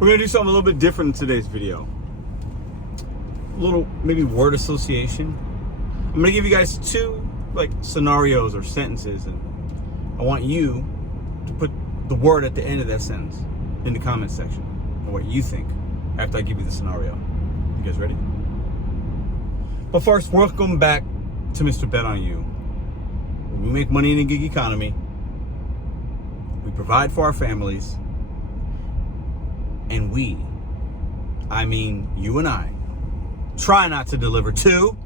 We're gonna do something a little bit different in today's video. A little, maybe word association. I'm gonna give you guys two scenarios or sentences, and I want you to put the word at the end of that sentence in the comment section and what you think after I give you the scenario. You guys ready? But first, welcome back to Mr.BetonYou. We make money in the gig economy. We provide for our families. And we, I mean you and I, try not to deliver to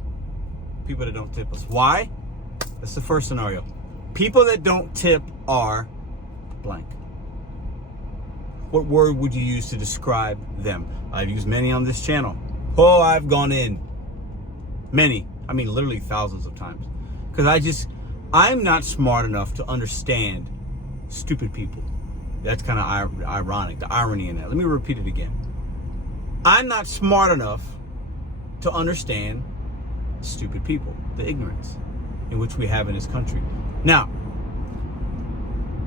people that don't tip us. Why? That's the first scenario. People that don't tip are blank. What word would you use to describe them? I've used many on this channel. Oh, I've gone in many, I mean literally thousands of times. Because I'm not smart enough to understand stupid people. That's kind of ironic, the irony in that. Let me repeat it again. I'm not smart enough to understand stupid people, the ignorance in which we have in this country. Now,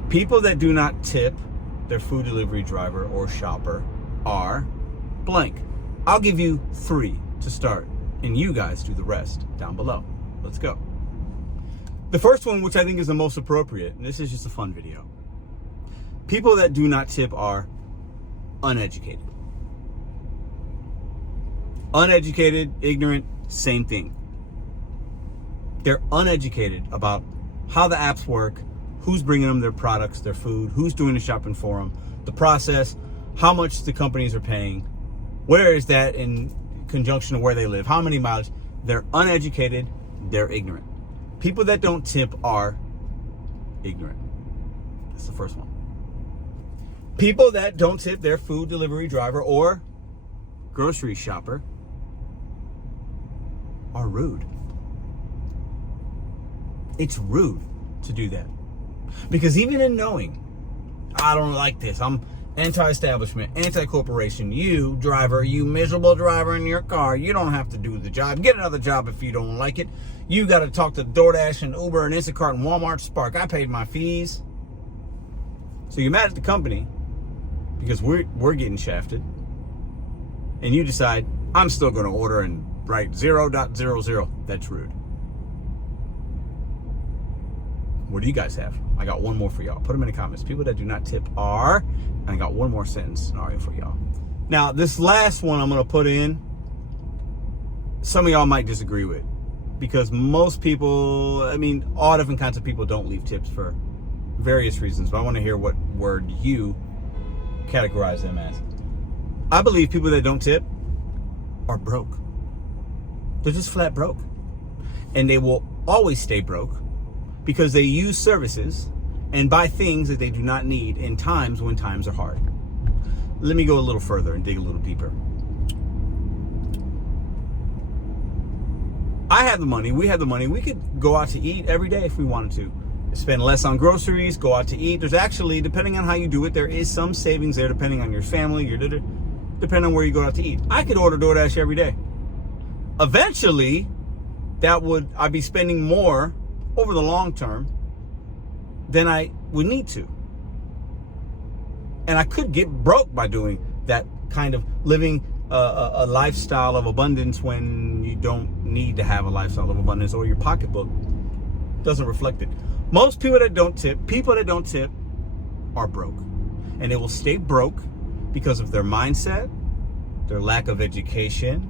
people that do not tip their food delivery driver or shopper are blank. I'll give you 3 to start, and you guys do the rest down below. Let's go. The first one, which I think is the most appropriate, and this is just a fun video. People that do not tip are uneducated. Uneducated, ignorant, same thing. They're uneducated about how the apps work, who's bringing them their products, their food, who's doing the shopping for them, the process, how much the companies are paying, where is that in conjunction to where they live, how many miles. They're uneducated, they're ignorant. People that don't tip are ignorant. That's the first one. People that don't tip their food delivery driver or grocery shopper are rude. It's rude to do that. Because even in knowing, I don't like this, I'm anti-establishment, anti-corporation, you driver, you miserable driver in your car, you don't have to do the job. Get another job if you don't like it. You got to talk to DoorDash and Uber and Instacart and Walmart, Spark. I paid my fees. So you're mad at the company because we're getting shafted, and you decide, I'm still going to order and write 0.00. That's rude. What do you guys have? I got one more for y'all. Put them in the comments. People that do not tip are, and I got one more sentence scenario for y'all. Now, this last one I'm going to put in, some of y'all might disagree with, because most people, I mean, all different kinds of people don't leave tips for various reasons, but I want to hear what word you categorize them as. I believe people that don't tip are broke. They're just flat broke. And they will always stay broke because they use services and buy things that they do not need in times when times are hard. Let me go a little further and dig a little deeper. I have the money, we have the money, we could go out to eat every day if we wanted to. Spend less on groceries, go out to eat. There's actually, depending on how you do it, there is some savings there depending on your family, depending on where you go out to eat. I could order DoorDash every day. Eventually, I'd be spending more over the long term than I would need to. And I could get broke by doing that kind of living a lifestyle of abundance when you don't need to have a lifestyle of abundance, or your pocketbook doesn't reflect it. Most people that don't tip are broke. And they will stay broke because of their mindset, their lack of education,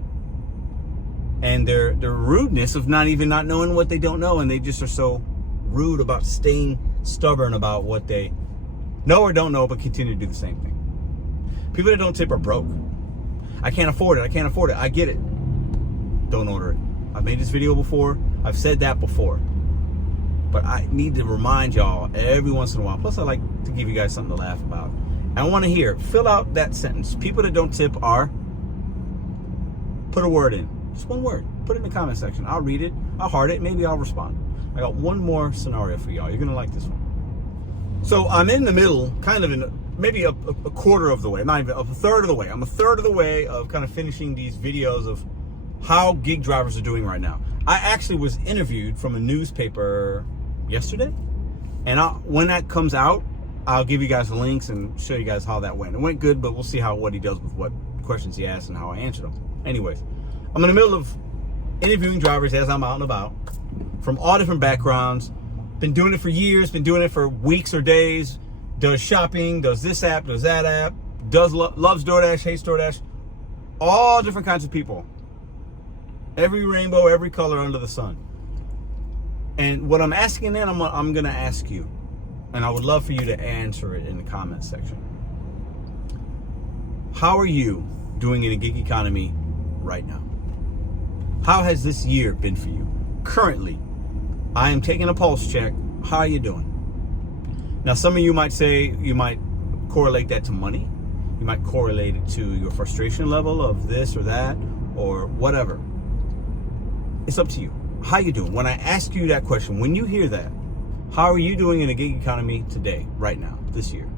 and their rudeness of not knowing what they don't know. And they just are so rude about staying stubborn about what they know or don't know, but continue to do the same thing. People that don't tip are broke. I can't afford it. I get it. Don't order it. I've made this video before. I've said that before. But I need to remind y'all every once in a while. Plus, I like to give you guys something to laugh about. And I want to hear, fill out that sentence. People that don't tip are, put a word in. Just one word. Put it in the comment section. I'll read it. I'll heart it. Maybe I'll respond. I got one more scenario for y'all. You're going to like this one. So I'm in the middle, kind of in maybe a quarter of the way, not even a third of the way. I'm a third of the way of kind of finishing these videos of how gig drivers are doing right now. I actually was interviewed from a newspaper yesterday, and when that comes out, I'll give you guys the links and show you guys how that went. It went good, but we'll see what he does with what questions he asked and how I answered them. Anyways, I'm in the middle of interviewing drivers as I'm out and about from all different backgrounds. Been doing it for years, been doing it for weeks or days. Does shopping, does this app, does that app, loves DoorDash, hates DoorDash. All different kinds of people. Every rainbow, every color under the sun. And what I'm asking then, I'm going to ask you. And I would love for you to answer it in the comments section. How are you doing in a gig economy right now? How has this year been for you? Currently, I am taking a pulse check. How are you doing? Now, some of you might say, you might correlate that to money. You might correlate it to your frustration level of this or that or whatever. It's up to you. How you doing? When I ask you that question, when you hear that, how are you doing in a gig economy today, right now, this year?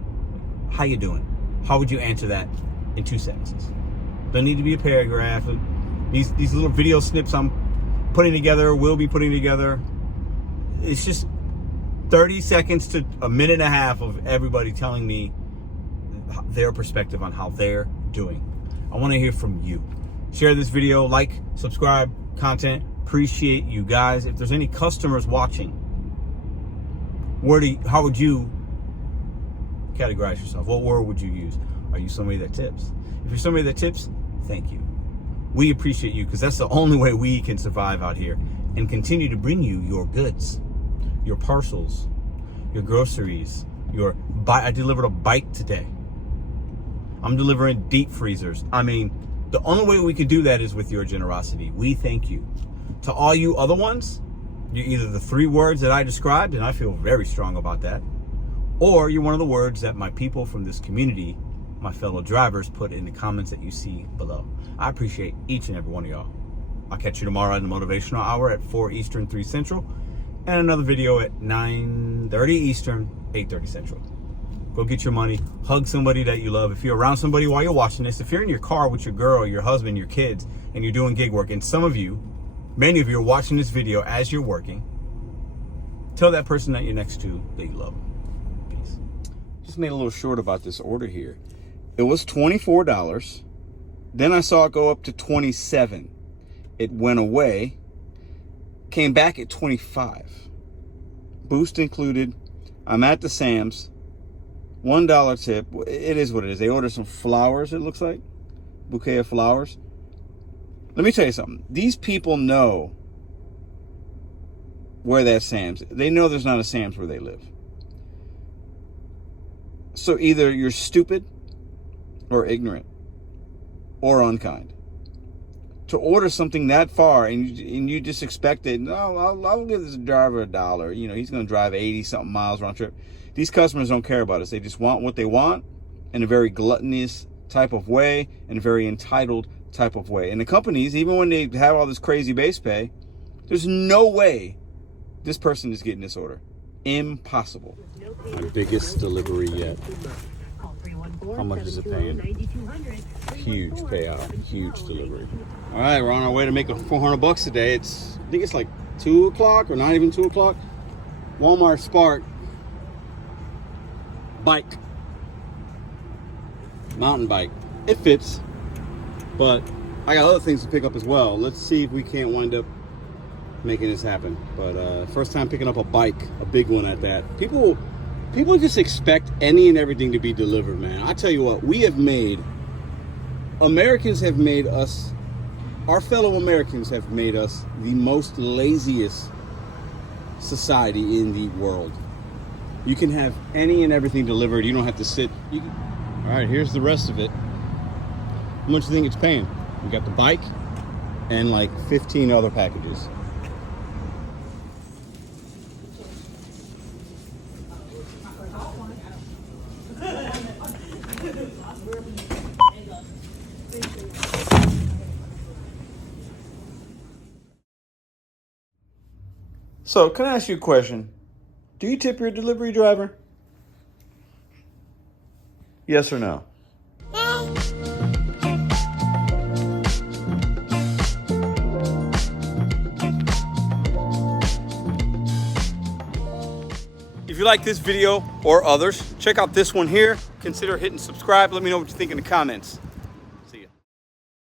How you doing? How would you answer that in 2 sentences? Don't need to be a paragraph. These little video snips I'm putting together, will be putting together. It's just 30 seconds to a minute and a half of everybody telling me their perspective on how they're doing. I want to hear from you. Share this video, like, subscribe, content. Appreciate you guys. If there's any customers watching, how would you categorize yourself? What word would you use? Are you somebody that tips? If you're somebody that tips, thank you. We appreciate you because that's the only way we can survive out here and continue to bring you your goods, your parcels, your groceries, I delivered a bike today. I'm delivering deep freezers. I mean, the only way we could do that is with your generosity. We thank you. To all you other ones, you're either the 3 words that I described, and I feel very strong about that, or you're one of the words that my people from this community, my fellow drivers, put in the comments that you see below. I appreciate each and every one of y'all. I'll catch you tomorrow in the Motivational Hour at 4 Eastern, 3 Central, and another video at 9:30 Eastern, 8:30 Central. Go get your money. Hug somebody that you love. If you're around somebody while you're watching this, if you're in your car with your girl, your husband, your kids, and you're doing gig work, and many of you are watching this video as you're working, tell that person that you're next to that you love them. Peace. Just made a little short about this order here. It was $24. Then I saw it go up to $27. It went away, came back at $25. Boost included. I'm at the Sam's. $1 tip. It is what it is. They ordered some flowers, it looks like. Bouquet of flowers. Let me tell you something. These people know where that Sam's. They know there's not a Sam's where they live. So either you're stupid or ignorant or unkind to order something that far and you just expect it. No, I'll give this driver $1. You know, he's going to drive 80 something miles round trip. These customers don't care about us. They just want what they want in a very gluttonous type of way, in a very entitled type of way. And the companies, even when they have all this crazy base pay, there's no way this person is getting this order. Impossible. My biggest delivery yet. How much is it paying? Huge payout, huge delivery. All right, we're on our way to making $400 today. I think it's like 2 o'clock or not even 2 o'clock. Walmart Spark bike, mountain bike. It fits, but I got other things to pick up as well. Let's see if we can't wind up making this happen. But first time picking up a bike, a big one at that. People just expect any and everything to be delivered, man. I tell you what, Americans have made us, our fellow Americans have made us the most laziest society in the world. You can have any and everything delivered. You don't have to sit. All right, here's the rest of it. How much do you think it's paying? We got the bike and like 15 other packages. So, can I ask you a question? Do you tip your delivery driver? Yes or no? If you like this video or others, check out this one here. Consider hitting subscribe. Let me know what you think in the comments.